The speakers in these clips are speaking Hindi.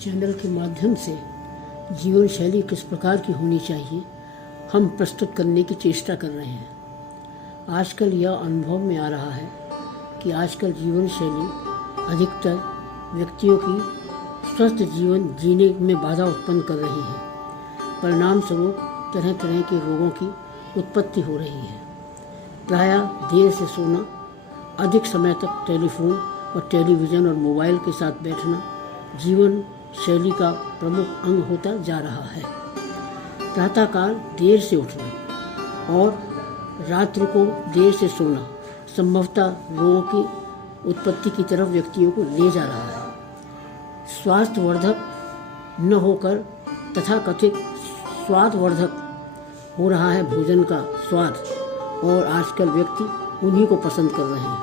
चैनल के माध्यम से जीवन शैली किस प्रकार की होनी चाहिए हम प्रस्तुत करने की चेष्टा कर रहे हैं। आजकल यह अनुभव में आ रहा है कि आजकल जीवन शैली अधिकतर व्यक्तियों की स्वस्थ जीवन जीने में बाधा उत्पन्न कर रही है। परिणाम स्वरूप तरह तरह के रोगों की उत्पत्ति हो रही है। प्रायः देर से सोना, अधिक समय तक टेलीफोन और टेलीविज़न और मोबाइल के साथ बैठना जीवन शैली का प्रमुख अंग होता जा रहा है। प्रातःकाल देर से उठना और रात्रि को देर से सोना संभवतः रोगों की उत्पत्ति की तरफ व्यक्तियों को ले जा रहा है। स्वास्थ्यवर्धक न होकर तथाकथित स्वादवर्धक हो रहा है भोजन का स्वाद, और आजकल व्यक्ति उन्हीं को पसंद कर रहे हैं।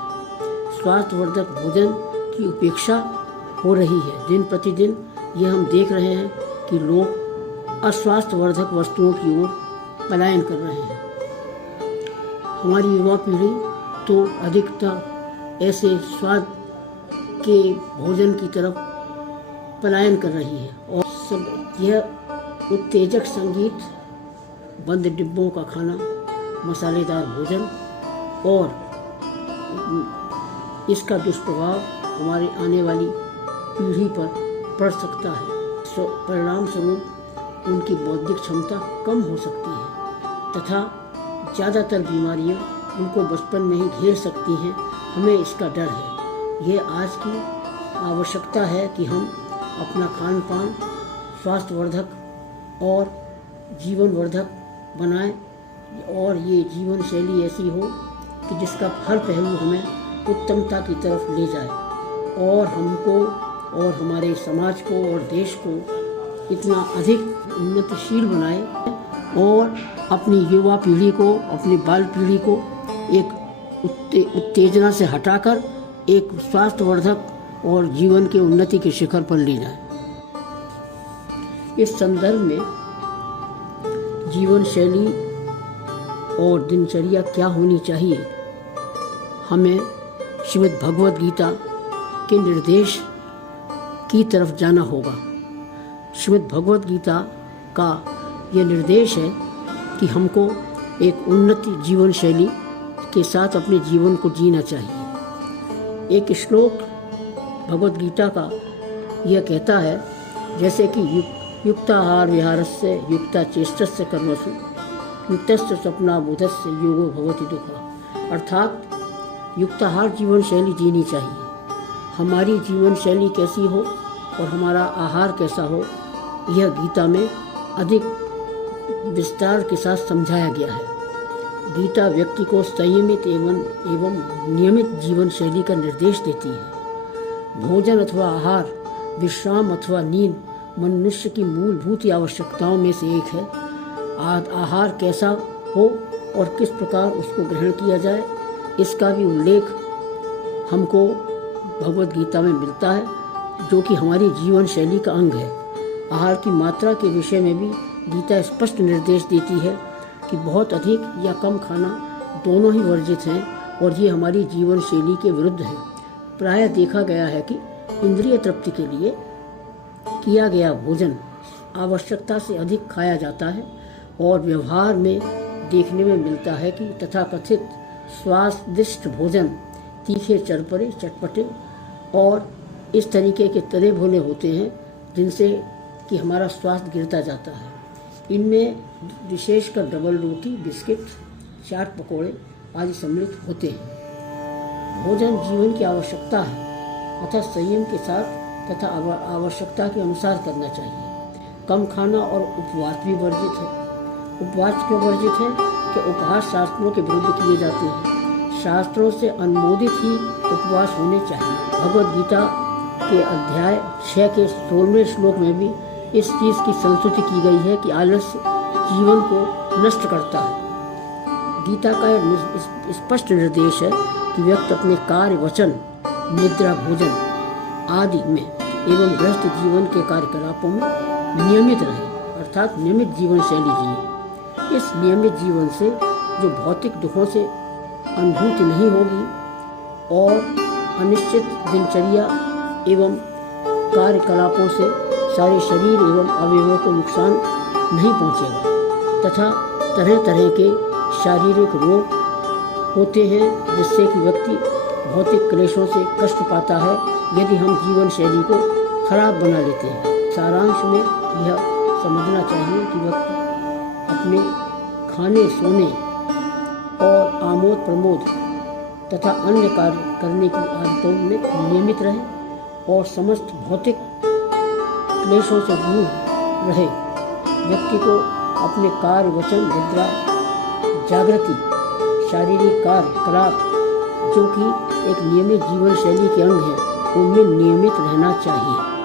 स्वास्थ्यवर्धक भोजन की उपेक्षा हो रही है। दिन प्रतिदिन ये हम देख रहे हैं कि लोग अस्वास्थ्यवर्धक वस्तुओं की ओर पलायन कर रहे हैं। हमारी युवा पीढ़ी तो अधिकतर ऐसे स्वाद के भोजन की तरफ पलायन कर रही है, और सब यह उत्तेजक संगीत, बंद डिब्बों का खाना, मसालेदार भोजन और इसका दुष्प्रभाव हमारी आने वाली पीढ़ी पर पड़ सकता है। परिणाम स्वरूप उनकी बौद्धिक क्षमता कम हो सकती है तथा ज़्यादातर बीमारियां उनको बचपन में ही घेर सकती हैं। हमें इसका डर है। ये आज की आवश्यकता है कि हम अपना खान पान स्वास्थ्यवर्धक और जीवनवर्धक बनाएं, और ये जीवन शैली ऐसी हो कि जिसका हर पहलू हमें उत्तमता की तरफ ले जाए और हमको और हमारे समाज को और देश को इतना अधिक उन्नतिशील बनाए, और अपनी युवा पीढ़ी को, अपनी बाल पीढ़ी को एक उत्तेजना से हटाकर एक स्वास्थ्यवर्धक और जीवन के उन्नति के शिखर पर ले जाए। इस संदर्भ में जीवन शैली और दिनचर्या क्या होनी चाहिए, हमें श्रीमद् भगवद गीता के निर्देश की तरफ जाना होगा। श्रीमद् भगवद गीता का यह निर्देश है कि हमको एक उन्नति जीवन शैली के साथ अपने जीवन को जीना चाहिए। एक श्लोक भगवद गीता का यह कहता है, जैसे कि युक्ताहार विहारस्य युक्ता चेष्टस्य कर्मसु युक्तस्य स्वप्नाबोधस्य योगो भवति दुःखः। अर्थात युक्ताहार जीवन शैली जीनी चाहिए। हमारी जीवन शैली कैसी हो और हमारा आहार कैसा हो, यह गीता में अधिक विस्तार के साथ समझाया गया है। गीता व्यक्ति को संयमित एवं नियमित जीवन शैली का निर्देश देती है। भोजन अथवा आहार, विश्राम अथवा नींद मनुष्य की मूलभूत आवश्यकताओं में से एक है। आहार कैसा हो और किस प्रकार उसको ग्रहण किया जाए, इसका भी उल्लेख हमको भगवद गीता में मिलता है, जो कि हमारी जीवन शैली का अंग है। आहार की मात्रा के विषय में भी गीता स्पष्ट निर्देश देती है कि बहुत अधिक या कम खाना दोनों ही वर्जित हैं, और ये हमारी जीवन शैली के विरुद्ध है। प्रायः देखा गया है कि इंद्रिय तृप्ति के लिए किया गया भोजन आवश्यकता से अधिक खाया जाता है, और व्यवहार में देखने में मिलता है कि तथाकथित स्वादिष्ट भोजन तीखे, चटपटे और इस तरीके के तले भुने होते हैं, जिनसे कि हमारा स्वास्थ्य गिरता जाता है। इनमें विशेषकर डबल रोटी, बिस्किट, चाट, पकौड़े आदि सम्मिलित होते हैं। भोजन जीवन की आवश्यकता है, अतः संयम के साथ तथा आवश्यकता के अनुसार करना चाहिए। कम खाना और उपवास भी वर्जित है। उपवास क्यों वर्जित है कि उपहास शास्त्रों के विरुद्ध किए जाते हैं। शास्त्रों से अनुमोदित ही उपवास होने चाहिए। भगवद गीता के अध्याय 6 के 16वें श्लोक में भी इस चीज़ की संस्तुति की गई है कि आलस्य जीवन को नष्ट करता है। गीता का यह स्पष्ट निर्देश है कि व्यक्ति अपने कार्य, वचन, निद्रा, भोजन आदि में एवं गृहस्थ जीवन के कार्यकलापों में नियमित रहे, अर्थात नियमित जीवन शैली जिए। इस नियमित जीवन से जो भौतिक दुखों से अनुभूति नहीं होगी और अनिश्चित दिनचर्या एवं कार्यकलापों से सारे शरीर एवं अवयवों को नुकसान नहीं पहुंचेगा तथा तरह तरह के शारीरिक रोग होते हैं जिससे कि व्यक्ति भौतिक क्लेशों से कष्ट पाता है यदि हम जीवन शैली को खराब बना लेते हैं। सारांश में यह समझना चाहिए कि व्यक्ति अपने खाने सोने और आमोद प्रमोद तथा अन्य कार्य करने की आदतों में नियमित रहे और समस्त भौतिक क्लेशों से दूर रहे। व्यक्ति को अपने कार्य वचन निद्रा जागृति शारीरिक कार्यकलाप जो कि एक नियमित जीवन शैली के अंग है उनमें नियमित रहना चाहिए।